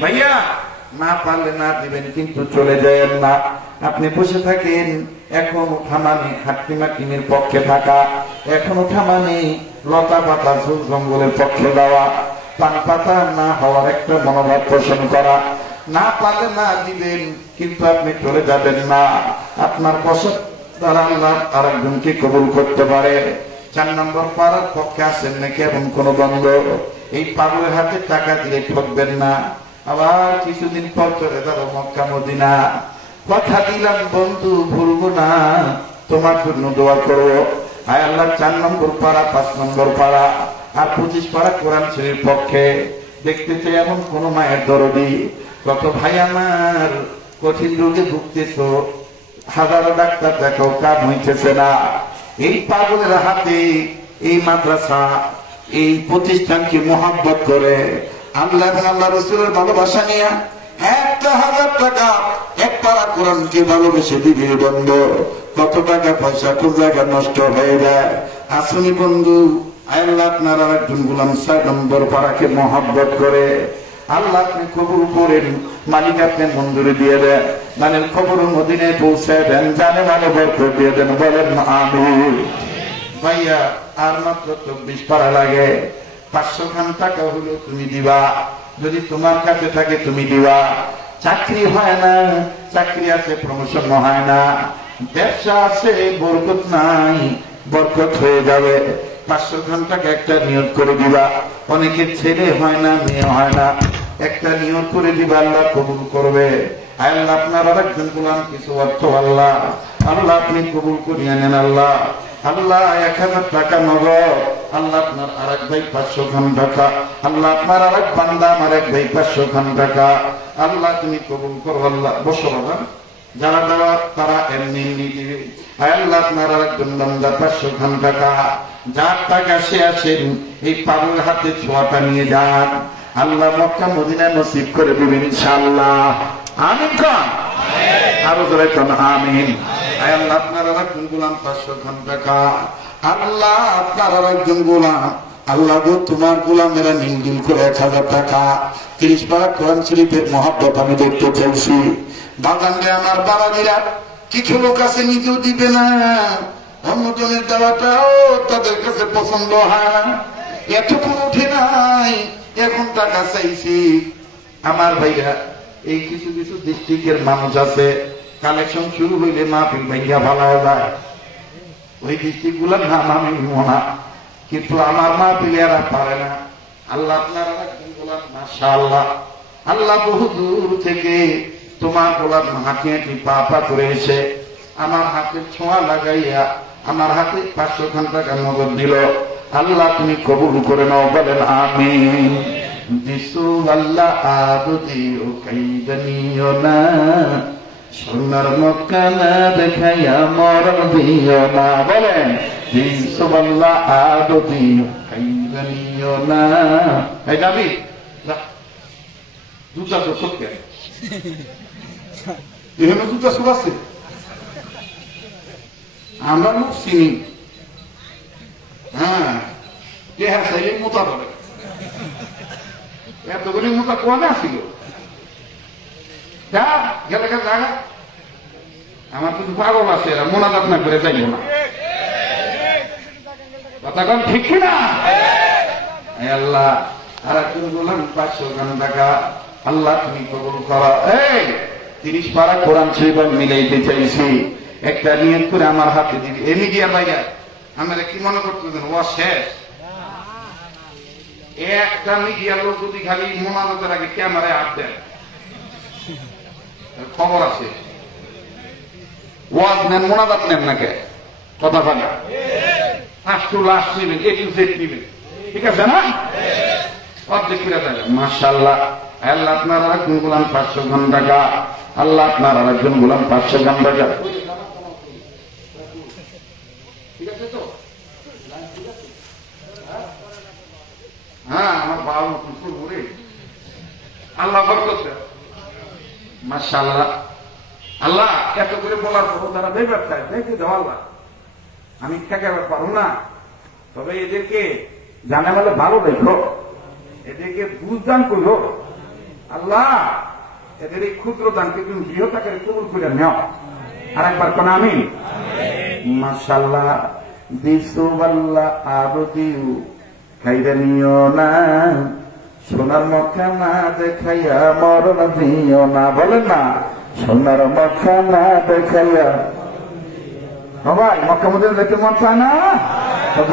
ভাইয়া না পারলে না দিবেন, কিন্তু চলে যায়েন না। আপনি বসে থাকেন। এখন উঠা মানে হাট্টি মাটিনের পক্ষে থাকা, এখন উঠা মানে লতা পাতা ঝোল জঙ্গলের পক্ষে যাওয়া, পান পাতা না হওয়ার একটা মনোভাব পোষণ করা। না পারলে না দিবেন, কিন্তু আপনি চলে যাবেন না। আপনার পছন্দ দ্বারা আল্লাহ আর একজনকে কবুল করতে পারে। 4 নম্বর পাড়ার পক্ষে আসেন নাকি এমন কোন দ্বন্দ্ব? এই পাগলের হাতে টাকা দিয়ে ঠকবেন না। আবার কিছুদিন পর চলে যাবো মক্কা মদিনা। কথা দিলাম বন্ধু ভুলবো না, তোমার জন্য দোয়া করবো। আয় আল্লাহ 4 নম্বর পাড়া, 5 নম্বর পাড়া আর 25 পাড়া কোরআন শরীফের পক্ষে দেখতে চাই এমন কোন মায়ের দরদি। কত ভাই আমার কঠিন রোগে ভুগতেছ, হাজারো ডাক্তার দেখাও, কাজ হইতেছে না। এই পাগলের হাতে এই মাদ্রাসা, এই প্রতিষ্ঠানকে মহব্বত করে আল্লাহ এবং আল্লাহ রসুলের ভালোবাসা নিয়ে 1,000 টাকা এক পাড়া কোরআনকে ভালোবেসে দিবি বন্ধু। কত টাকা পয়সা কোন জায়গা নষ্ট হয়ে যায়। আসুনি বন্ধু, আল্লাহ আপনার আর একজন গোলাম 6 নম্বর পাড়াকে মহব্বত করে আল্লাহ আপনি কবুল করেন। মালিক আপনি মঞ্জুরি দিয়ে দেন, মানে খবর মদিনায় পৌঁছে দেন, জানে মানে বরকত দিয়ে দেন। বলেন আমিন। ভাইয়া আর মাত্র 24 পাড়া লাগে। 500 খান টাকা হলো তুমি দিবা, যদি তোমার কাছে থাকে তুমি দিবা। চাকরি হয় না, চাকরি আছে প্রমোশন হয় না, ব্যবসা আছে বরকত নাই, বরকত হয়ে যাবে। 500 খান টাকা একটা নিয়োগ করে দিবা। অনেকের ছেলে হয় না, মেয়ে হয় না, একটা নিয়োগ করে দিবা, আল্লাহ কবুল করবে। আল্লাহ আপনার আর একজন গোলাম কিছু অর্থ আল্লাহ আল্লাহ আপনি কবুল করিয়ে নেন। আল্লাহ আল্লাহ 1000 টাকা নগদ, আল্লাহ আপনার আর এক ভাই 500 খান টাকা, আল্লাহ আপনার আর এক বান্দা আমার এক ভাই 500 খান টাকা, আল্লাহ তুমি কবুল করো। আল্লাহ বসো বাবা, যারা দেওয়া তারা এমনি এমনি দিবে। আল্লাহ আপনার আর একজন বান্দা 500 খান টাকা, যার টাকা সে আসেন এই পাগলের হাতে ছোঁয়াটা নিয়ে যান। আল্লাহ মক্কা মদিনা নসিব করে দিবেন ইনশাআল্লাহ। আমিন খান, আরো জোরে খান আমিন। আল্লাহ আপনার আর একজন গোলাম 500 খান টাকা, আল্লাহ আপনার আর একজন গোলাম, আল্লাহ গো তোমার গোলামেরা নিন্দিল করে 1000 টাকা। 30 পারা কোরআন শরীফের মহব্বত আমি দেখতে চাইছি। বাগানকে আমার বাবাজিরা কিছু লোক আছে নিজেও দিবে না, অন্যজনের দেওয়াটাও তাদের কাছে পছন্দ হয় না। এতক্ষণ উঠে নাই, এখন টাকা চাইছি। আমার ভাইরা এই কিছু কিছু ডিস্ট্রিক্টের মানুষ আছে, কালেকশন শুরু হইলে মাহফিল ভাইয়া ভালো যায়। ওই ডিস্ট্রিক্ট গুলার নাম আমি মনা, কিন্তু আমার মাহফিল এরা পারে না। আল্লাহ আপনার গোলাম মাশাআল্লাহ, আল্লাহ বহু দূর থেকে তোমার গোলাম হাঁটি হাঁটি পা পা করে এসে আমার হাতে ছোঁয়া লাগাইয়া আমার হাতে 500 খান টাকা নগদ দিল। আল্লাহ তুমি কবুল করে নাও। বলেন আমিন। দিসু আল্লাহ আদু দিও কাইদানিও না, সোনার মক্কা না দেখাইয়া মরণ দিও না। বলেন দিসু আল্লাহ আদু দিও কাইদানিও না। এই যাবি দুটা তো সত্যি এখানে দুটা সব আছে। আমরা লোক চিনি, হ্যাঁ কে হাসে মোতা ধরে এতগুলি মোতা কোয়ানে আসিল গেলে জায়গা। আমার কিন্তু পাগল আছে, এরা মোনাজাত না করে যাইব না। কথা কন ঠিক কিনা? আল্লাহ আর একজন বললাম 500 খান টাকা, আল্লাহ তুমি কবুল করো। এই 30 পারা কোরআন শরীফ মিলাইতে চাইছি, একটা নিয়ত করে আমার হাতে দিবি। এমনি দিয়া ভাইয়া আমরা কি মনে করতেছেন ও শেষ? একটা মিডিয়া লোক যদি খালি মোনাজাতের আগে ক্যামেরায় হাত দেয়, খবর আছে। ওয়াজ নেন, মোনাজাত নেন নাকি? কথা বলা ফার্স্ট টু লাস্ট নিবেন, এ টু জেড নিবেন, ঠিক আছে না? অর্ধেক করে দেবেন। মাশাআল্লাহ। আল্লাহ আপনার আর একজন গোলাম 500 খান টাকা, আল্লাহ আপনার আর একজন গোলাম 500 খান টাকা। হ্যাঁ আমার বাবা কুকুর ঘুরে আল্লাহ বরকত। মাশাআল্লাহ। আল্লাহ এত করে বলার পর তারা দেবার চায়, দেখে দাও আল্লাহ, আমি ঠেকাবার পারো না, তবে এদেরকে জানা বলে ভালো দেখো, এদেরকে বুঝদান করো, আল্লাহ এদের এই ক্ষুদ্র দানকে তুমি বৃহৎ আকারে কবুল করে নাও। আর একবার কোন আমিন। মাশাআল্লাহ দিসু আল্লাহ আরো দিউ খাইরে নিও না, সোনার মক্কা না দেখাইয়া মরণ দিও না। বলেন না, সোনার মক্কা না দেখাইয়া। ভাই মক্কা মদিনা দেখতে মন চায় না?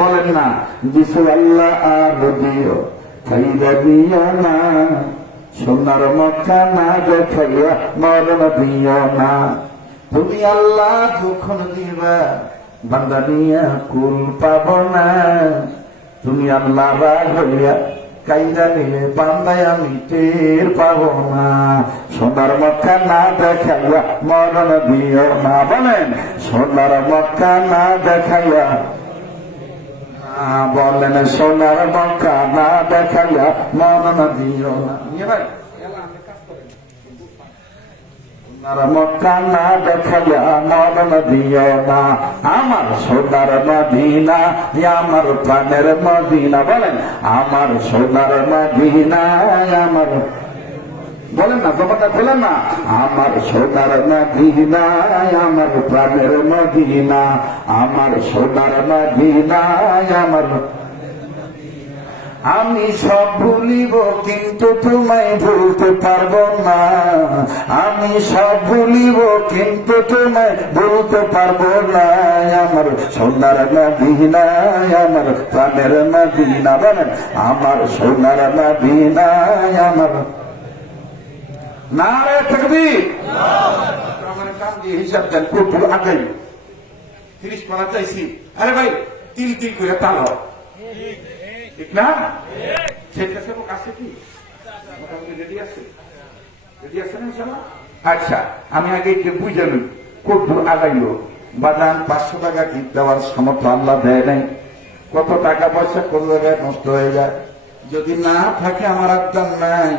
বলেন না, দিসু আল্লাহ আরো দিও খাইরে নিও না, সোনার মক্কা না দেখাইয়া মরণ দিও না। তুমি আল্লাহ যখন দিবা বান্দা নিয়া কুল পাব না, তুমি আল্লাহ রাগ হইয়া কাইরা নিলে বান্দায় আমি টের পাব না, সোনার মক্কা না দেখাইয়া মরণ দিও না। বলেন সোনার মক্কা না দেখাইয়া, বলেন সোনার মক্কা না দেখাইয়া মরণ দিও না। সোনার মক্কা না দেখাইয়া মরণ দিও না, আমার সোনার মদিনা আমার প্রাণের মদিনা। বলেন আমার সোনার মদিনা আমার, বলেন না জবাটা বলেন না, আমার সোনার মদিনা আমার প্রাণের মদিনা, আমার সোনার মদিনা আমার। আমি সব ভুলিব কিন্তু তোমায় ভুলতে পারবো না, আমি সব ভুলিব কিন্তু তোমায় ভুলতে পারবো না, আমার সোনার মদিনা আমার প্রাণের মদিনা। বলেন আমার সোনার মদিনা আমার। নারে তাকবীর। আমার কাম দিয়ে হিসাব দেন, পুরো আগাই 30 পারা চাইছি। আরে ভাই তিল তিল করে তাল, ঠিক না? স্বেচ্ছাসেবক আছে কি? মোটামুটি রেডি আছে? রেডি আছেন ইনশাআল্লাহ? আচ্ছা, আমি আগে একটু বুঝে নিই কত আগাইলো। বাদান 500 টাকা কি দেওয়ার সামর্থ্য আল্লাহ দেয় নাই। কত টাকা পয়সা কোন জায়গায় নষ্ট হয়ে যায়। যদি না থাকে আমার আবদান নাই,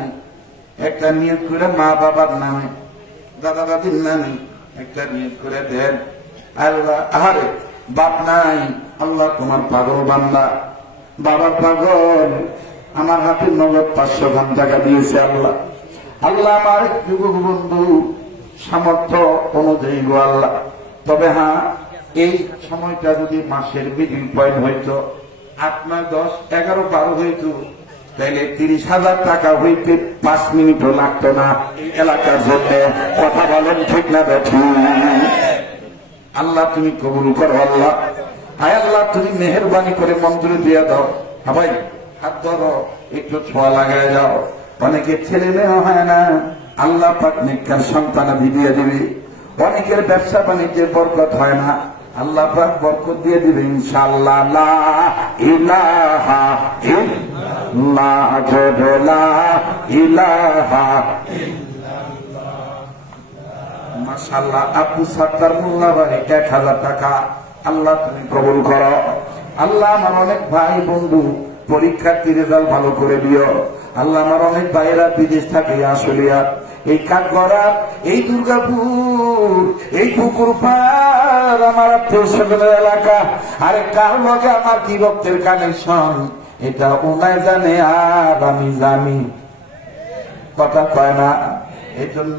একটা নিয়োগ করে মা বাবার নামে, দাদা দাদির নামে একটা নিয়োগ করে দেন। আল্লাহ আহারে বাপ নাই, আল্লাহ তোমার পাগল বান্দা, বাবা পাগল, আমার হাতে নগদ 500 খান টাকা দিয়েছে আল্লাহ। আল্লাহ আমার যুবক বন্ধু সামর্থ্য অনুযায়ী গো আল্লাহ। তবে হ্যাঁ, এই সময়টা যদি মাসের বিডিং পয়েন্ট হইতো 8, 9, 10, 11, 12 হইত, তাইলে 30,000 টাকা হইতে 5 মিনিটও লাগতো না এই এলাকার জন্য। কথা বলেন ঠিক না বেঠি? আল্লাহ তুমি কবুল করো আল্লাহ। আয় আল্লাহ তুমি মেহেরবানি করে মন্দিরে দিয়ে দাও। ভাই হাত ধরো, একটু ছোঁয়া লাগায় যাও। অনেকের ছেলে মেয়ে হয় না, আল্লাহ পাক নেককার সন্তানাদি দিয়ে দিবে। অনেকের ব্যবসা বাণিজ্যের বরকত হয় না, আল্লাহ পাক বরকত দিয়ে দিবে ইনশাআল্লাহ। লা ইলাহা ইল্লাল্লাহ, লা ইলাহা মাশাআল্লাহ। আবু সাত্তার মোল্লা ভাই 1000 টাকা আল্লাহ তুমি কবুল করো। আল্লাহ আমার অনেক ভাই বন্ধু পরীক্ষার্থী রেজাল্ট ভালো করে দিও। আল্লাহ আমার অনেক ভাইয়েরা বিদেশ থাকে, আসলিয়া এই কাঠগড়া, এই দুর্গাপুর, এই পুকুর পাড় আমার আত্মীয় এলাকা। আরে কার লগে আমার কি ভক্তের কানেকশন এটা ওনায় জানে আর আমি জানি। কথা কয় না? এই জন্য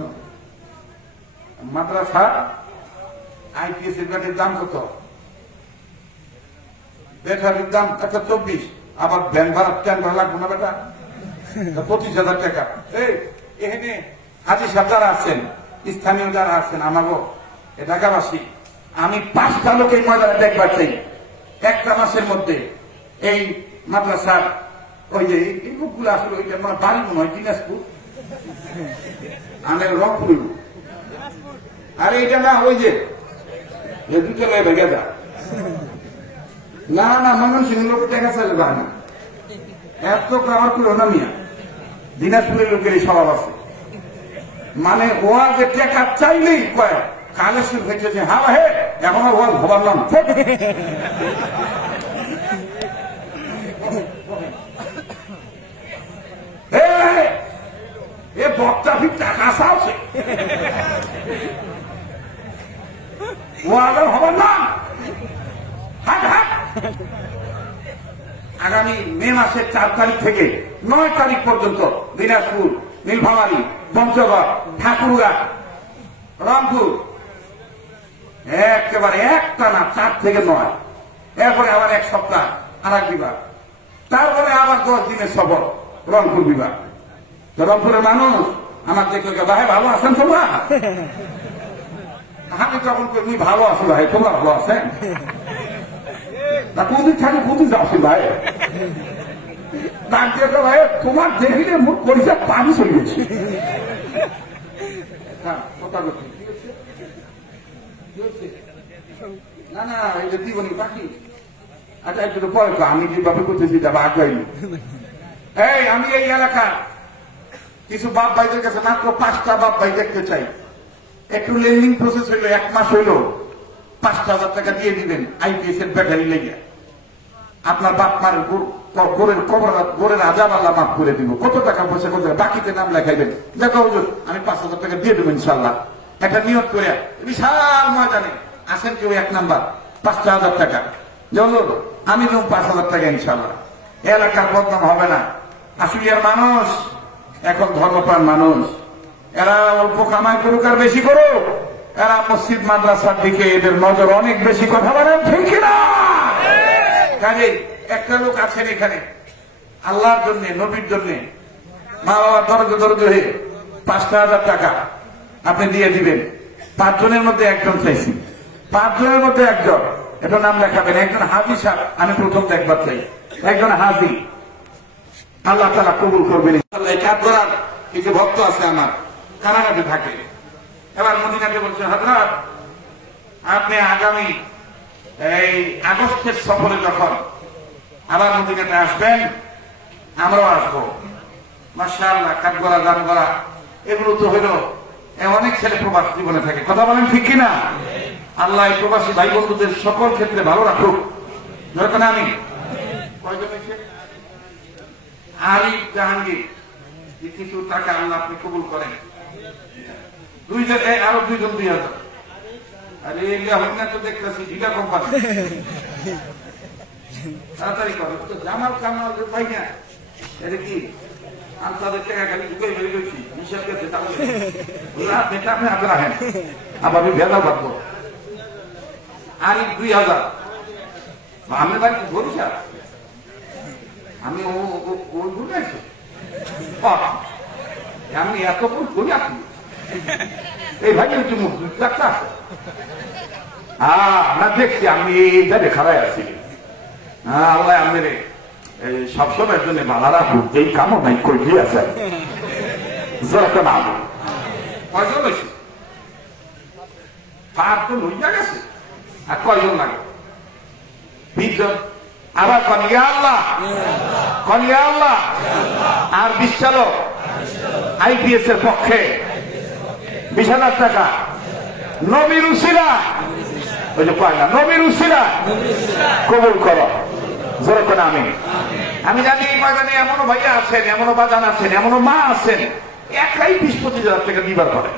মাদ্রাসা আইপিএস এর ব্যাটের দাম কত? ব্যাটারির দাম 24, আবার ভ্যান ভাড়া 10 ভাড়া লাগবো না বেটা, 25,000 টাকা। এখানে হাজি সাহেব যারা আছেন, স্থানীয় যারা আছেন, আমাগো ঢাকাবাসী, আমি 5টা লোকের ময়দানে দেখবার চাই একটা মাসের মধ্যে। এই মাদ্রাসার ওই যে এই বুকগুলো আসলে ওইটা আমার বাড়ি মনে হয় দিনাজপুর, আমি রংপুর। আরে এটা না, ওই যে দুটো লয় ভেঙে যা না না মঙ্গল সিং লোক দেখা চাইলে পারে না, এত আমার পুরো না মিয়া। দিনাজপুরের লোকের এই স্বভাব আছে, মানে ওয়া যে টেকা চাইলেই কয় কালেকশন হয়েছে যে হ্যাঁ হে এখনো ওয়া ভবারলাম। এ বক্তা ফির টাকা চাওছে, ওয়াদার হবার না। আগামী মে মাসের 4 তারিখ থেকে 9 তারিখ পর্যন্ত দিনাজপুর নীলফামারী, পঞ্চগড়, ঠাকুরগাঁ, রংপুর, একেবারে একটা না 4 থেকে 9, এরপরে আবার 1 সপ্তাহ আর এক বিভাগ, তারপরে আবার 10 দিনের সফর রংপুর বিভাগ। তো রংপুরের মানুষ আমার দেখলে ভাই ভালো আছেন তোমরা? আমি তখন তুমি ভালো আছো ভাই, তোমরা ভালো আছেন না? কোনদিন থাকে কোনদিন যাচ্ছি ভাই, ভাই তোমার দেখিলে মুখ পরিচয় পানি চলে গেছে। না না এই যে জীবনী পাখি, আচ্ছা একটু পরে আমি যেভাবে করতেছি যাবো আগাইনি। এই আমি এই এলাকার কিছু বাপ ভাইদের কাছে মাত্র 5টা বাপ ভাই দেখতে চাই। একটু লেন্ডিং প্রসেস হইলো, 1 মাস হইলো, 5,000 টাকা দিয়ে দিবেন আইপিএস এর ব্যাটারি লেগে। আপনার বাপ মার গোরের আজাব আল্লাহ মাফ করে দিব। কত টাকা পয়সা কত বাকিতে নাম লেখাইবেন, দেখো হুজুর আমি 5,000 টাকা দিয়ে দেবো ইনশাল্লাহ। একটা নিয়ত করে বিশাল ময়দানে আসেন কেউ 1 নাম্বার 5,000 টাকা, যেমন আমি দেব 5,000 টাকা ইনশাল্লাহ। এলাকার বদনাম হবে না। আসিয়ার মানুষ এখন ধর্মপ্রাণ মানুষ, এরা অল্প কামাই করুক আর বেশি করুক, এরা মসজিদ মাদ্রাসার দিকে এদের নজর অনেক বেশি। কথা বলেন ঠিক কিনা? কাজে একটা লোক আছেন এখানে আল্লাহর জন্য, নবীর জন্য, মা বাবার দরজে হয়ে 5,000 টাকা আপনি দিয়ে দিবেন। 5 জনের মধ্যে একজন চাইছি, 5 জনের মধ্যে একজন, এটা নাম লেখাবেন। একজন হাজি সাহেব, আমি প্রথম দেখবার চাই, একজন হাজি, আল্লাহ তাআলা কবুল করবেন। কাঠগড়ার কিছু ভক্ত আছে আমার, কানাডাতে থাকে। এবার মদিনাকে বলছে হযরত আপনি আগামী এই আগস্টের সফরে যখন আবার মদিনাতে আসবেন, আমরাও আসবো। মাশাআল্লাহ, কাঠগড়া, জানগড়া এগুলো তো হইল অনেক ছেলে প্রবাস জীবনে থাকে। কথা বলেন ঠিক কিনা? আল্লাহ এই প্রবাসী ভাই বন্ধুদের সকল ক্ষেত্রে ভালো রাখুক। যখন আমি আলী জাহাঙ্গীর কিছু টাকা আল্লাহ আপনি কবুল করেন। 2 জায়গায় আরো 2 জন 2,000। আরে এগুলা তো দেখতেছি ঢিলা কোম্পানি, তাড়াতাড়ি করো তো। জামাল কামাল পাই না, এটা কি আমি তাদের টাকা খালি ঢুকাই বেরিয়ে গেছি হিসাব করতে, তাহলে আপনি হাতে রাখেন, আবার আমি ভেজা ভাববো। আর 2,000 আমি বাড়ি বলছি, আমি ওই ঘুরে আছি, আমি এত ঘুরে আসি। এই ভাই হচ্ছে মুখ ডাক্তার আছে, আমরা দেখছি আমি এইভাবে খারাই আছি। আল্লাহ আমাদের সবসময়ের জন্য ভালো রাখুক, এই কামও নাই কই দিয়ে আছে। কয়জন হয়েছে? 5 জন হইয়া গেছে, আর কয়জন লাগে? 20 জন। আবার কনিয়া আল্লাহ, কনিয়া আল্লাহ। আর 20 চালক আইপিএস এর পক্ষে 20,000 টাকা নবীর উসিলা, ওই যে কয় না নবীর উসিলা কবুল করো। জোরে করে আমি জানি এই ময়দানে এমনও ভাইয়া আছেন, এমনও বাজান আছেন, এমনও মা আছেন, একাই 20-25,000 টাকা দিবার করেন।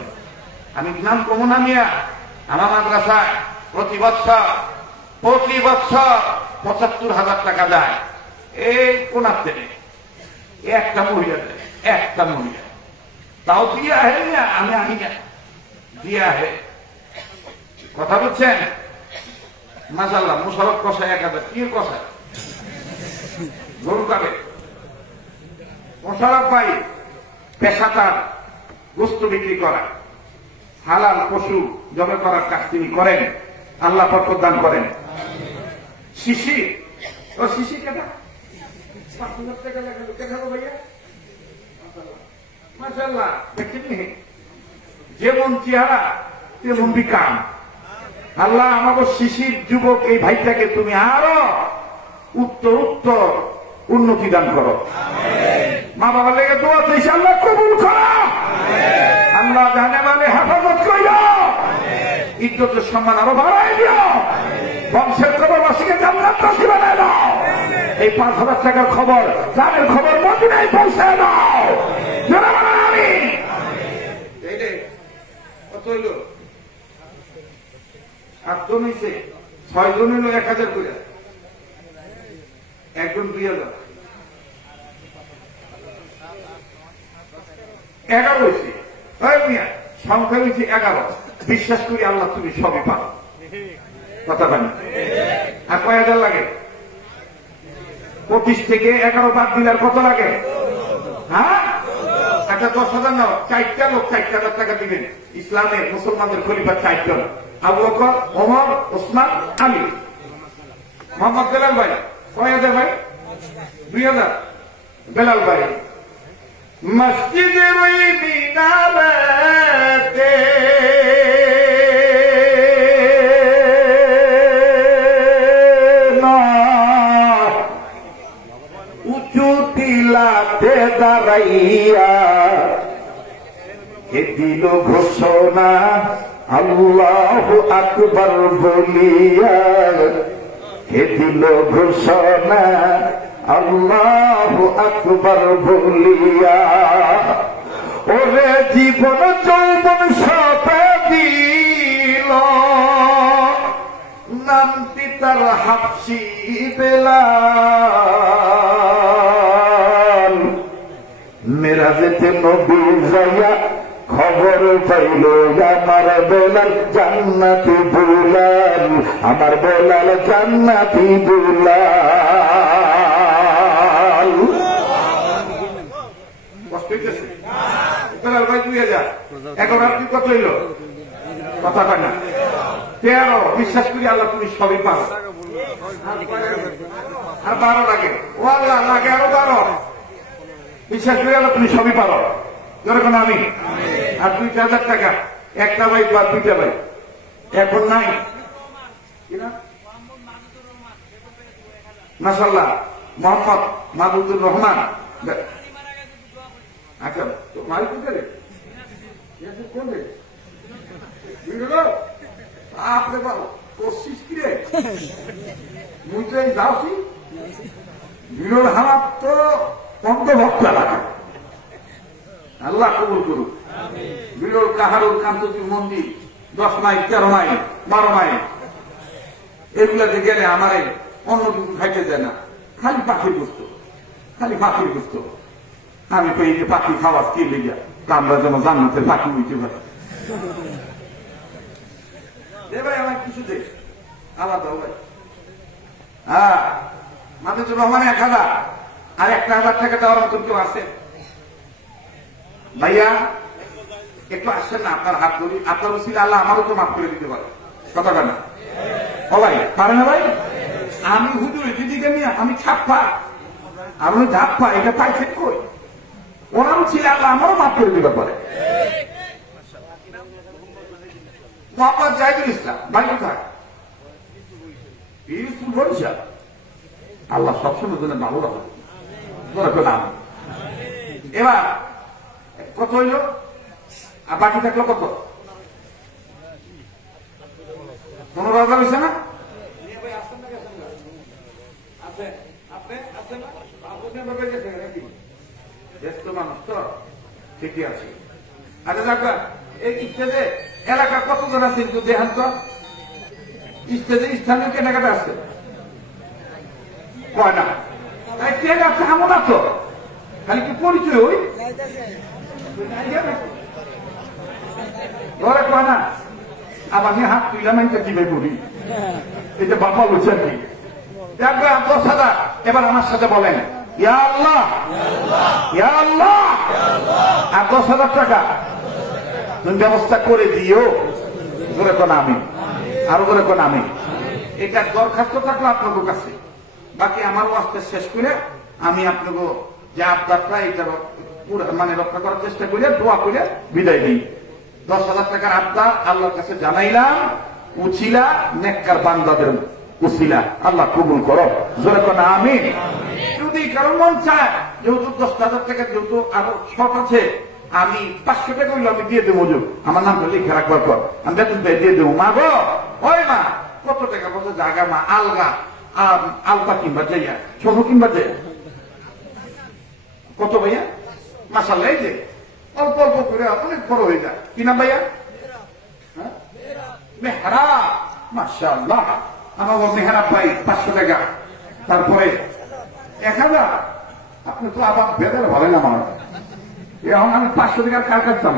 আমি নাম কমু নামিয়া আমার মাদ্রাসায় প্রতি বছর 75,000 টাকা যায়। এই কোনার দেবে একটা মহিলা দেয়, একটা মহিলা, তাও দিয়া হে আমি আনি না, দিয়া হে। কথা বলছেন? মাশাআল্লাহ, মুশারফ কষায় 1,000। কি কষায়? গরু কাটে। মোশারফ ভাই পেশাদার, গোস্ত বিক্রি করা, হালাল পশু জবে করার কাজ তিনি করেন। আল্লাহ বরকত দান করেন। শিশি, ও শিশি কেনা 5,000 টাকা লাগালো, কেনাবো ভাইয়া? মাশাআল্লাহ, দেখেননি যেমন চেহারা তেমন বিকাম। আল্লাহ আমাদের শিশির যুবক এই ভাইটাকে তুমি আরো উত্তর উন্নতি দান করো। মা বাবার লেগে দোয়া দিয়েছে, আল্লাহ কবুল করো। আল্লাহ জানে মানে হেফাজত করিও, ইজ্জতের সম্মান আরো বাড়াই দিও, বংশের কবরবাসীকে জান্নাত নসিব বানায় দাও। এই 5,000 টাকার খবর, জানের খবর মদিনায় পৌঁছে দাও। যারা বলে আমি এই রে কত হইল? 8 জন হয়েছে, 6 জন হইল 1,000 করে, একজন 2,000। 11 হয়েছে, সংখ্যা হয়েছে 11। বিশ্বাস করি আল্লাহ তুমি সবই পাও, কথা বলেন। আর কয় হাজার লাগে? 25 থেকে 11 বাদ দিলে আর কত লাগে? হ্যাঁ, একটা 10,000 নাও, 4টা লোক 4,000 টাকা দিবেন। ইসলামের মুসলমানদের খলিফা 4 জন, আবু বকর, ওমর, ওসমান, আলী। মোহাম্মদ বেলাল ভাই কয় হাজার ভাই? 2000। বেলাল ভাই মসজিদের ওই মিনারেতে উঁচু টিলাতে দাঁড়াইয়া এ দিল ঘোষণা আল্লাহু আকবার বলিয়া, এ দিল ঘোষণা আল্লাহু আকবার বলিয়া, ওরে জীবন যৌবন সব দিল, নামটি তার হাফসি বেলাল। মেরাজেতে নবী যাইয়া খবর পাইল আমার বেলাল জান্নাতি দুলাল, আমার বেলাল জান্নাতি দুলাল। কষ্ট হইতেছে? বেলাল ভাই 2000। এখন আপনি কত হইল? কথা কয় না। 13। বিশ্বাস করি আল্লাহ তুমি সবই পাও। আর 12 লাগে। ও আল্লাহ লাগে আরো 12। বিশ্বাস করি আল্লাহ তুমি সবই পারো, যেরকম আমি। আর 2,000 টাকা, একটা ভাই বা 2টা ভাই এখন নাই। মাশাআল্লাহ, মোহাম্মদ মাহমুদুর রহমান। আচ্ছা, তো মাল কোথায়? আপনি কোশিস কি রে? মুই তো যাওছি বিরোধ হারাত তো অন্তর্ভুক্ত এলাকা। আল্লাহ কবুল করুক। বিরল কাহারুল কান্তী মন্দির 10 মাইল, 13 মাইল, 12 মাইল এগুলাতে গেলে আমার অন্য কিছু খাইতে যায় না, খালি পাখির গোস্ত, খালি পাখির গোস্ত। আমি তো এই যে পাখি খাওয়া কি লেগে আমরা যেন জান্নাতের পাখি হইতে পারি। ভাই আমার কিছু দে আলাদা ভাই। হ্যাঁ, মাহমুদুর রহমান 1000 আর 1,000 টাকা দেওয়ার মতন কেউ আছে? ভাইয়া একটু আসছেন না, আপনার হাত ধরি, আপনার উচিত আল্লাহ আমারও তো মাফ করে দিতে পারে, কথা বলে না? ও ভাই পারে না ভাই? আমি হুজুর দিদিকে নিয়ে আমি ছাপ্পা আর উনি ঝাপ্পা, এটা পাইছেন কই? ওনার উচিত আল্লাহ আমারও মাফ করে দিতে পারে। মোহাম্মদ জাহিদুল ইসলাম ভাই কোথায়? বরিশাল। আল্লাহ সবসময় জন্য ভালো রাখে। নাম এবার কত হইল? আর বাকি থাকলো কত? 15,000 হয়েছে না? ব্যস্ত মানুষ তো ঠিকই আছে। আচ্ছা যাক, এই স্টেজে এলাকার কতজন আছে কিন্তু দেখান তো। স্টেজে স্থানীয় কেনাকাটা আছে কয় না? ট্রেন আছে এমন না তো, খালি কি পরিচয় হই ঘরে কয় না। আবার আমি হাত তুইলাম আমি কিভাবে করি, এটা বাবা বলছে আর কি। 10,000। এবার আমার সাথে বলেন ইয়া আল্লাহ, ইয়া আল্লাহ। আর 10,000 টাকা তুমি ব্যবস্থা করে দিও। ধরে কোন আমি, আরো করে কোন আমি। এটা দরখাস্ত থাকলো আপনাদের কাছে। বাকি আমার ওয়াজটা শেষ করে আমি আপনাকে যে আবদারটা এটা মানে রক্ষা করার চেষ্টা করে দোয়া করে বিদায় দিই। 10,000 টাকার আবদার আল্লাহর কাছে জানাইলাম, উছিলা নেককার বান্দাদের উছিলা আল্লাহ কবুল করো, জোরে কোন আমি। যদি কারণ মন চায় যেহেতু 10,000 টাকা যেহেতু আরো শর্ট আছে, আমি 500 টাকা হইলে আমি দিয়ে দেবো, আমার নামটা লিখে রাখবার পর আমি বেতন দিয়ে দেবো। মা গো, ওই মা কত টাকা বলছে জায়গা মা আলগা আলতা কিনবা যাইয়া, ছোট কিনবা যাইয়া কত ভাইয়া? মাশাআল্লাহ, এই যে অল্প অল্প করে অনেক বড় হয়ে যায়। কি নাম ভাইয়া? মেহরা। মাশাআল্লাহ, আমার মেহরা পাই 500 টাকা, তারপরে 1000। আপনি তো আবার বেদের বলেন আমার এখন আমি 500 টাকার কার কাটতাম,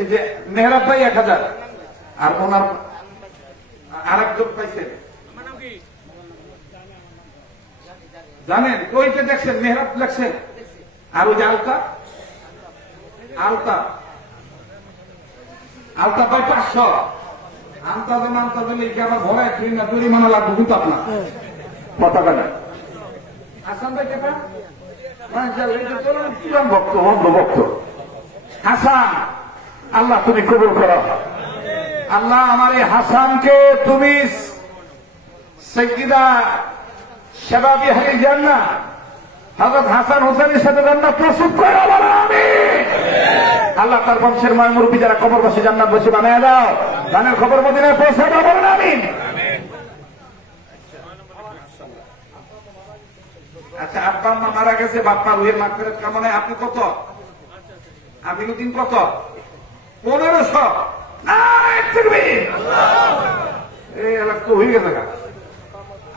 এই যে মেহরাব ভাই 1000, আর ওনার আর একজন পাইছে জানেন, ওইটা দেখছেন মেহরাব লেখছেন, আর ওই যে আলতা আলতা আলতা ভাই 500, আলতা দিলে আমার ভরায় তুই না জরিমানা লাগবে কিন্তু আপনার পতাকা না। হাসান ভাই কেটা পুরান ভক্ত, অন্ধ ভক্ত। হাসান, আল্লাহ তুমি কবুল করো। আল্লাহ আমার এই হাসানকে তুমি সাইয়্যিদা শাবাবি আহলে জান্নাহ হযরত হাসান হোসেনের সাথে জান্নাত প্রস্তুত করো, বলো আমিন। আল্লাহ তার বংশের মায় মুরব্বী যারা কবরবাসী জান্নাতবাসী বানায় দাও, গানের খবর মদিনায় পৌঁছে দাও, বলো আমিন। আচ্ছা, আব্বা আম্মা মারা গেছে, বাপ্পা রুহের মাগফিরাত কামনায় আপনি কত? আমিনুদ্দিন কত? 1500। এই এলাকা তো হয়ে গেছে।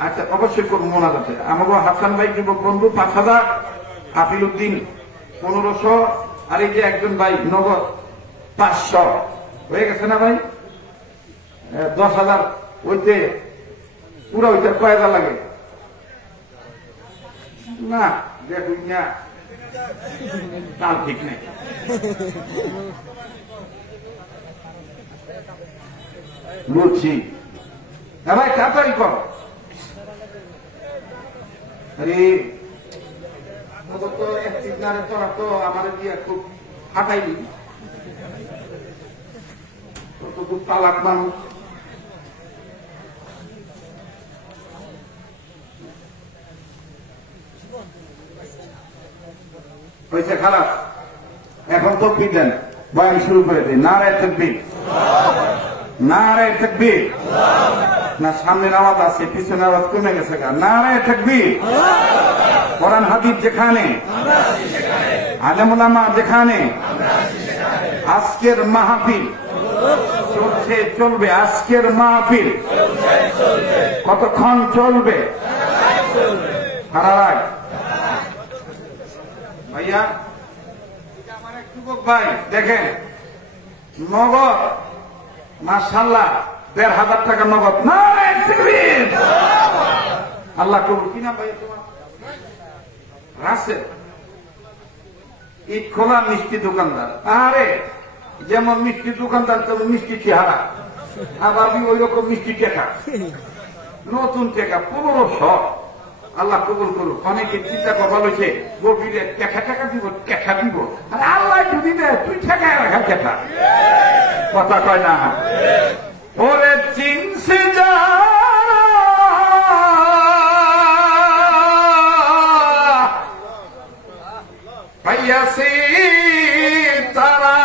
আচ্ছা, অবশ্যই করবো মনে আছে। আমাকে হাসান ভাই যুবক বন্ধু 5000, আফিলুদ্দিন 1500, আর এই যে একজন ভাই নগদ 500 হয়ে গেছে না ভাই? 10,000 ওইতে পুরো ওইটা কয় হাজার লাগে না? দেখুন না, তার ঠিক নেই। বলছি ভাই তাড়াতাড়ি কর। আরে তোরা তো আমার দিয়ে খুব হাঁটাইলি, খুব তালাক মানুষ। হয়েছে খারাপ, এখন তকবীর দেন, বয়ান শুরু করে দিন। নারায়ে তাকবীর, নারায়ে তাকবীর। না সামনের আওয়াজ আছে, পিছনের আওয়াজ কমে গেছে। নারায়ে তাকবীর। কোরআন হাদিস যেখানে, আলেম ওলামা যেখানে, আজকের মাহফিল চলছে, চলবে। আজকের মাহফিল কতক্ষণ চলবে? সারা রাত। ভাইয়া, আমার এক যুবক ভাই দেখেন, নগদ মাশাআল্লাহ 1500 টাকা নগদ। নারায়ে তাকবীর। আল্লাহ কবুল। কি নাম ভাই তোমার? রাসেল। ঈদ খোলা মিষ্টি দোকানদার। আরে যেমন মিষ্টি দোকানদার তেমন মিষ্টি চেহারা, আবার ওই রকম মিষ্টি টেকা, নতুন টেকা 1500। আল্লাহ কবুল করুক। অনেকে চিন্তা কথা হয়েছে গভীরে টেকা টাকা দিব, টেকা দিব। আর আল্লাহ যদি দেয় তুই ঠেকায় রাখা টেকা, কথা কয় না? ওরে চিনছে যা পাইয়াছে তারা,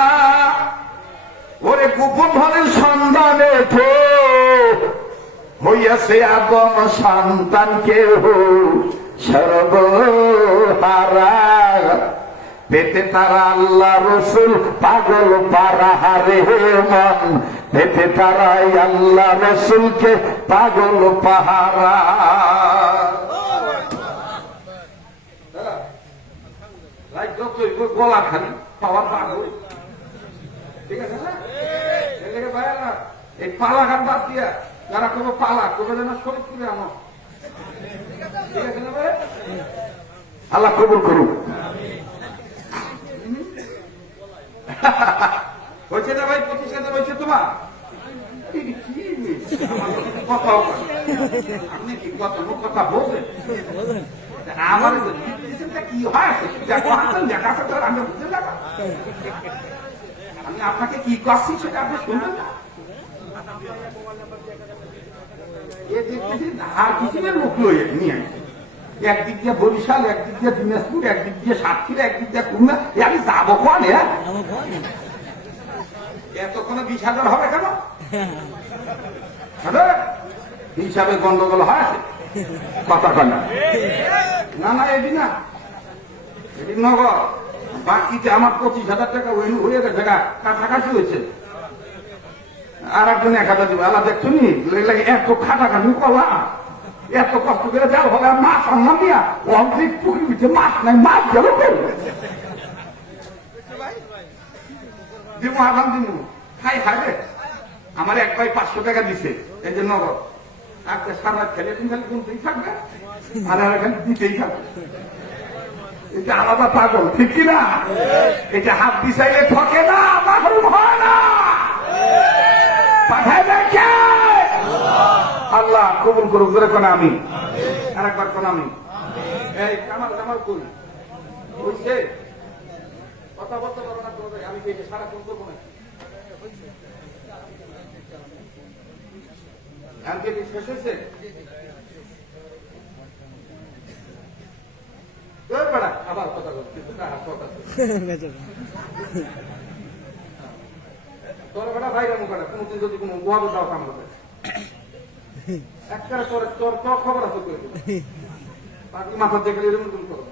ওরে গোপন ধনের সন্ধানে তো হইয়াছে আদম সন্তানকে সর্বহারা। পেতে তারা আল্লাহ রসুল পাগল পারা হারে মন, পেতে তারাই আল্লাহ রসুলকে পাগল পাহারা। গলা খালি পাওয়ার পাগল, ঠিক আছে না? এই পালা গান বাদ দিয়া যারা কোনো পালা করবে যেন শরীর করে আমার, ঠিক আছে না ভাই? আল্লাহ কবুল করুক। হয়েছে না ভাই? 25,000 হয়েছে তোমার? আপনি কি কথা বলবেন? আমার কি হয় আমি বুঝতে যাবো, আমি আপনাকে কি করছি সেটা আপনি শুনবেন না। আর কিছু লোক নিয়ে একদিক দিয়ে বরিশাল, একদিক দিয়ে দিনাজপুর, একদিক দিয়ে সাতক্ষীরা, একদিক দিয়ে খুলনা, আমি যাবো কোয়ানে? এতক্ষণে 20,000 হবে কেন? হিসাবে গন্ডগোল হয়, কথা কয় না? না না, এটি না, এটি নগদ। বাকিতে আমার 25,000 টাকা হয়ে গেছে, কাছাকাছি হয়েছে। আর একজন 1,000 দেবে। আল্লাহ দেখছো নি এত খাটাখাটি কলা, এত কষ্ট করে জাল হবে মাছ আনলাম দিয়া অনেক পুকুর পিছিয়ে মাছ নাই মাছ গেল দিমু আরাম দিমু খাই খাবে আমার এক ভাই 500 টাকা দিছে এই যে নগদ আজকে সারা খেলে তুমি খালি গুনতেই থাকবে আর এখানে দিতেই থাকবে এটা আলাদা পাগল ঠিক কিনা এটা হাত দিছাইলে ঠকে না মাহরুম হয় না পাঠায় দেখে আল্লাহ কবুল করুক ধরে কোন আমি আর একবার কোন আমি এই কামাল কামাল করি বুঝছে কথা বলতে পারবো না তোমাদের আমি সারা কোন করবো না শেষ হয়েছে আবার কথা তোর বেটা ভাইরা মুখাটা কোনদিন যদি কোনো গোয়াবো দাও কাম হবে একটা তোর তোর খবর আছে করে বাকি মাথা দেখলে এরকম তুমি করো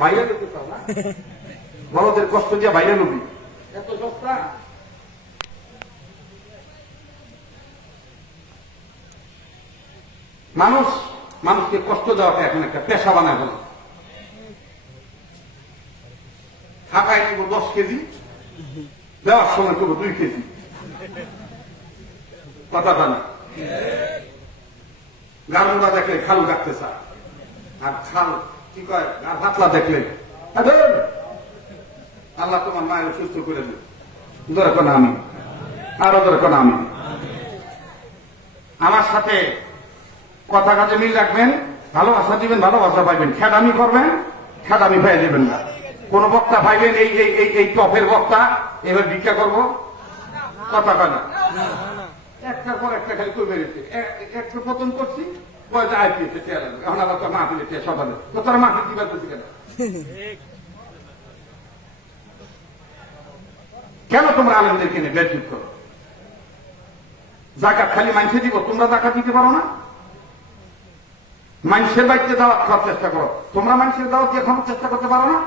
বাইরে দেখতে চাও না বড়দের কষ্ট দিয়ে বাইরে নবী এত সস্তা মানুষকে কষ্ট দেওয়াটা এখন একটা পেশা বানায় হল ঢাকায় নেব 10 কেজি দেওয়ার সময় করবো 2 কেজি কথাটা না গারমুড়া দেখলে খাল ডাকতে চায় আর খাল কি কয় হাতলা দেখলে আল্লাহ তোমার মায়ের সুস্থ করে দিল ধরে কোন আমি আরো ধরে কোন আমি আমার সাথে কথা কাজে মিল রাখবেন ভালোবাসা দিবেন ভালোবাসা পাইবেন খেদামি করবেন খেদামি পাই দিবেন না কোন বক্তা পাইবেন এই এই এই টপের বক্তা এবার ভিক্ষা করবো কথা কয় না একটার পর একটা খালি করে বেরিয়েছে একটা পতন করছি বয়সে আইপিএসে টেয়ার এখন আবার তোর মাহফিলে টেয়ার সকালে তো তোর মাহফিল দিবার করছি কেন তোমরা আলেমদের কিনে বেদযুদ্ধ করো জাকাত খালি মানুষে দিব তোমরা জাকাত দিতে পারো না মানুষের বাড়িতে দাওয়াত খাওয়ার চেষ্টা করো তোমরা মানুষের দাওয়াত দিয়ে খাওয়ার চেষ্টা করতে পারো না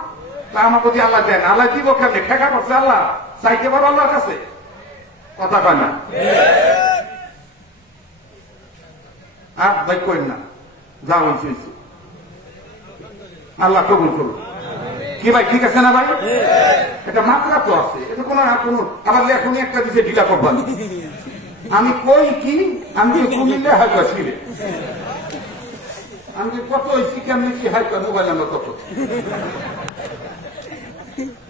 তা আমার প্রতি আল্লাহ দেন আল্লাহ দিব কেমনি ঠেকা করছে আল্লাহ চাইতে পারো আল্লাহর কাছে কথা কয় না আর ভাই কই না যা বলছি আল্লাহ কবুল করুন কি ভাই ঠিক আছে না ভাই এটা মাত্রা তো আছে এটা কোনো আবার এখনই একটা দিচ্ছে ঢিলা করবেন আমি কই কি আমি কুমিল্লে হয়তো ছিঁড়ে আমি কত চিকেন নিচ্ছি হয়তো মোবাইল নাম্বার কত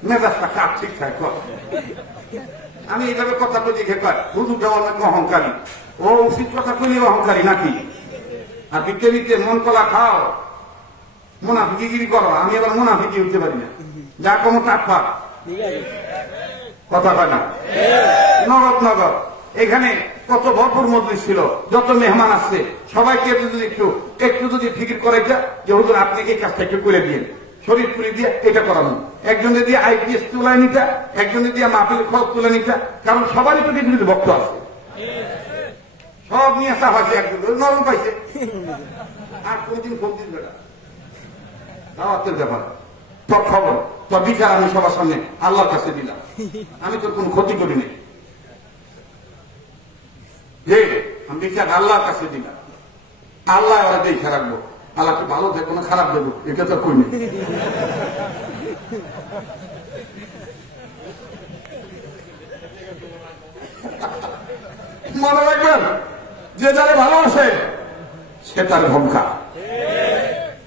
মেজাজটা কাজ ঠিক থাকে আমি এইভাবে কথা তো দেখে পাই হুজুর দেওয়ার নাকি অহংকারী ও উচিত কথা কইলে অহংকারী নাকি আর বিজ্ঞানীতে মন কলা খাও মুনাফিকিগিরি করো আমি আবার মুনাফিকি হতে পারি না যা কোনো টাক ফাক কথা কয় না নগদ নগদ এখানে কত ভরপুর মজলিস ছিল যত মেহমান আসছে সবাইকে যদি একটু যদি ফিকির করাইটা যে হুজুর আপনি এই কাজটা একটু করে দিয়ে শরীর পুরি দিয়ে এটা করানো একজনে দিয়ে আইপিএস তুলে নিতা একজনে দিয়ে মাহফিল খরচ তুলে নিতা কারণ সবারই তো কিছু ভক্ত আছে সব নিয়ে চাপ আছে একজন নরম পাইছে আর কোনদিন খোঁজ দিন বেটা দাওয়াতের ব্যাপার তোর খবর তোর বিচার আমি সবার সামনে আল্লাহর কাছে দিলাম আমি তোর কোন ক্ষতি করি নাই যে আমি বিচার আল্লাহর কাছে দিলাম আল্লাহ ওরা দেখে রাখবো আল্লাহকে ভালো দেখবো না খারাপ দেবো এটা তো কই নেই মনে রাখবেন যে যারা ভালোবাসে সে তার ধমকা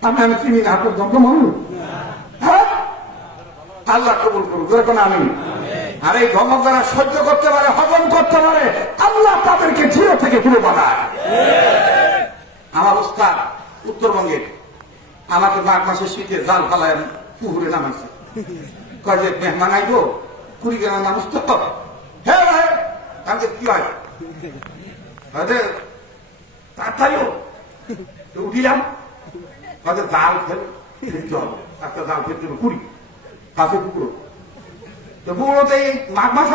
আমি চিনি না আপনার ধমকা মানুষ হ্যাঁ আল্লাহ কবুল করুক যেরকম আমি আর এই ধমক যারা সহ্য করতে পারে হজম করতে পারে আল্লাহ তাদেরকে জিরো থেকে পুরো বানায় আমার উস্তাদ উত্তরবঙ্গে আমাকে মাঘ মাসে শীতে জাল ফালায় পুকুরে নামাইছে কয় যে মেহমান আইবো 20 গ্রামের মানুষ তো হ্যাঁ ভাই তাদের কি হয় তাড়াতাড়িও উঠিলাম তাদের জাল ফেলতে হবে একটা জাল ফেলতে হবে 20 কাছে পুকুরো তো পুকুরোতে এই মাঘ মাস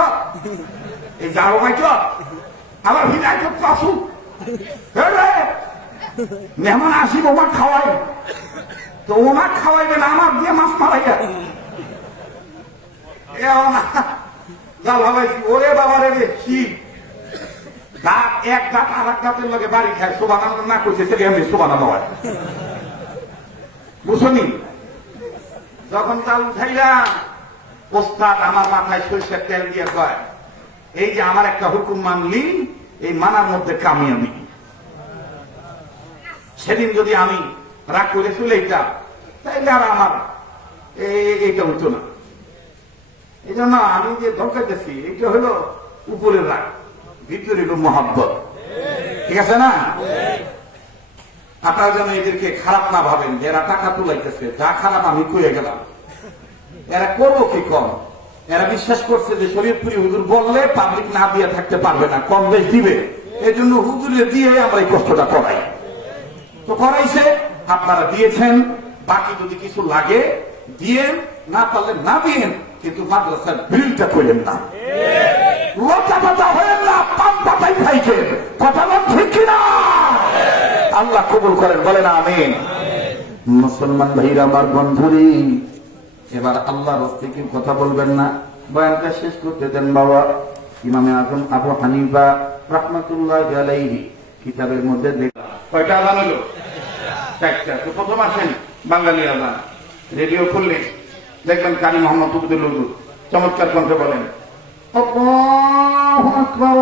এই জাল পাইছ আবার ভিড়াই তো আসুক মেহমান আসিব ওমাক খাওয়াই তো ওমাক খাওয়াইবে না আমার দিয়ে মাছ মারাইয়া জাল ভাবাইছি ওরে বাবা রে শীত দাঁত এক দাঁত আর এক দাঁতের লগে বাড়ি খায়, সুবহানাল্লাহ না করছে সেটা আমি সুবহানাল্লাহ হয়। বুঝনি? যখন চাল উঠাইলা, ওস্তাদ আমার মাথায় সরিষার তেল দিয়ে কয়, এই যে আমার একটা হুকুম মানলি, এই মানার মধ্যে কামিয়াবি। সেদিন যদি আমি রাগ করে চলে যেতাম, তাইলে আর আমার এইটা হতো না। এই জন্য আমি যে ধমকাইতেছি, এটা হলো উপরের রাগ, ভিতরে হলো মহাব্বত। ঠিক আছে না? আপনারা যেন এদেরকে খারাপ না ভাবেন যে এরা টাকা তুলাইতেছে, যা খারাপ আমি কয়ে গেলাম। এরা করবো কি কম? এরা বিশ্বাস করছে যে শরীয়তপুরি হুজুর বললে পাবলিক না দিয়ে থাকতে পারবে না, কম বেশ দিবে। এই জন্য হুজুরে দিয়ে আমরা এই কষ্টটা করাই। তো করাইছে, আপনারা দিয়েছেন। বাকি যদি কিছু লাগে দিয়েন, না পারলে না দিয়েন, কিন্তু মাদ্রাসার বিলটা করেন না, লতা পাতা হয়েন না, পান পাতাই খাইছেন। কথা বল ঠিক কিনা? আল্লাহ কবুল করেন, বলেন আমিন। মুসলমান ভাইরা আমার, বন্ধুরি, এবার আল্লাহর হস্তে কি কথা বলবেন না? বয়ানটা শেষ করতে দেন বাবা। ইমামে আজম আবু হানিফা রাহমাতুল্লাহ আলাইহি কিতাবের মধ্যে কয়টা আযান হলো? চারটা। তো প্রথম আসেন বাঙালি আযান, রেডিও খুললে দেখবেন কারি মোহাম্মদ আব্দুল হুজুর চমৎকার কণ্ঠে বলেন, আল্লাহু আকবার,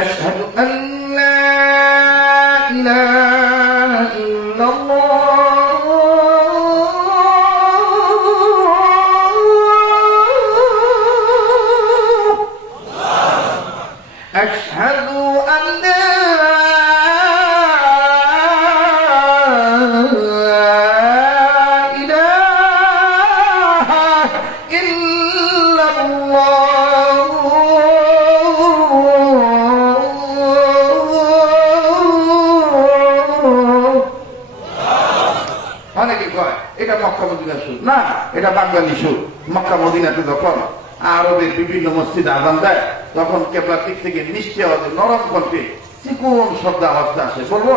أشهد أن لا إله إلا الله أشهد أن لا إله إلا الله অনেকে কয় এটা মক্কা মদিনা সুর না, এটা বাঙালি সুর। মক্কা মদিনাতে যখন আরবের বিভিন্ন মসজিদ আযান দেয়, তখন কেবলার দিক থেকে মিষ্টি আওয়াজে, নরম কণ্ঠে, চিকন শব্দ আওয়াজটা আসে। বলবো?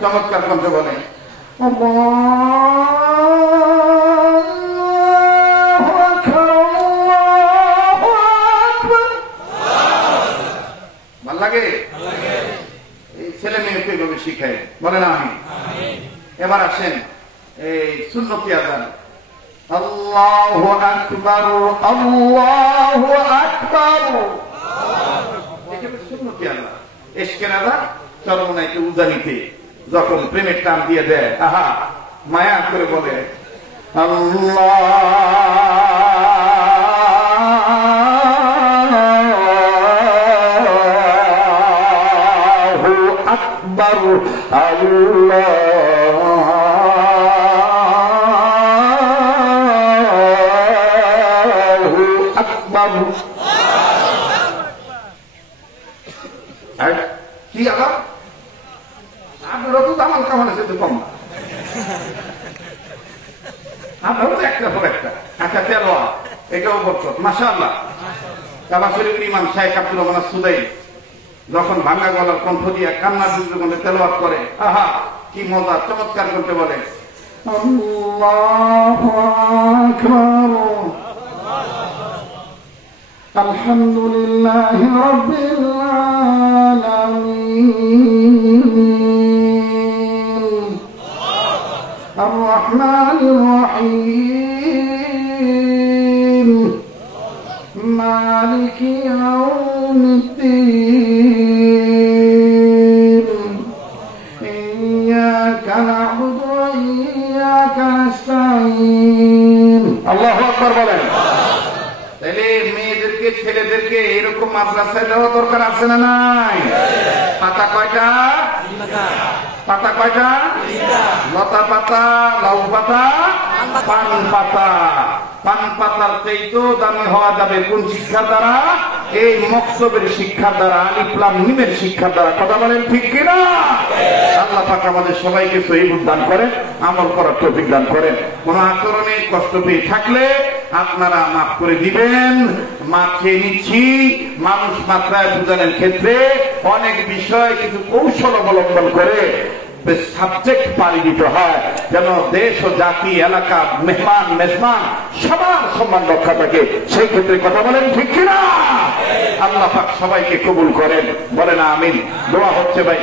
চমৎকার কণ্ঠে বলেন, ভাল লাগে? এই ছেলে মেয়েকে এইভাবে শিখায়, বলেন আমি। এবার আসেন এই সুন্নতি আযান, আল্লাহু আকবার, আল্লাহু আকবার। সুন্নতি আযান, ইশকের আযান, চরমনাইতে উজানিতে যখন প্রেমের টান দিয়ে দেয়, আহা মায়া করে বলে আল্লাহু আকবার, আল্লাহু আকবার। কি আলাপ? আপনারা তো জামাল কামাল আছে, তো কম না, আপনারও তো একটা পর একটা। আচ্ছা, তেলোয়া এটাও বরকত, মাশাআল্লাহ। কাবা শরীফের ইমাম শাইখ আব্দুর রহমান সুদাই যখন ভাঙ্গা গলার কণ্ঠ দিয়ে কান্নার মধ্যে তেলাওয়াত করে, আহা কি মজা, চমৎকার করতে বলে, আল্লাহু আকবার, আলহামদুলিল্লাহি রাব্বিল আলামিন, আর রহমানির রহিম, মালিকি ইয়াউমিদ্দিন, ইয়াকা না'বুদু ওয়া ইয়াকা নাস্তাঈন। আল্লাহু আকবার বলেন। তাহলে মেয়েদেরকে, ছেলেদেরকে এরকম মাদ্রাসায় দেওয়া দরকার আছে না নাই? পাতা কয়টা? পাতা কয়টা? লতা পাতা, লাউ পাতা, পান পাতা। পান পাতার চাইতেও দামি হওয়া যাবে কোন শিক্ষার দ্বারা? এই মক্তবের শিক্ষার দ্বারা, আলিফ লাম মিমের শিক্ষার দ্বারা। কথা বলেন ঠিক কিনা? আল্লাহ আল্লাহ পাক আমাদের সবাইকে সহিহ দান করেন, আমল করার তৌফিক দান করেন। কোন আচরণে কষ্ট পেয়ে থাকলে আপনারা মাফ করে দিবেন। মাফ চেয়ে নিচ্ছি। মানুষ মাত্রায় বোঝানোর ক্ষেত্রে অনেক বিষয় কিছু কৌশল অবলম্বন করে সাবজেক্ট পাড়ি দিতে হয়, যেন দেশ ও জাতি, এলাকা, মেহমান মেজমান সবার সম্মান রক্ষা থাকে। সেই ক্ষেত্রে কথা বলেন ঠিক কিনা? আল্লাহ পাক সবাইকে কবুল করেন, বলেন আমিন। দোয়া হচ্ছে ভাই।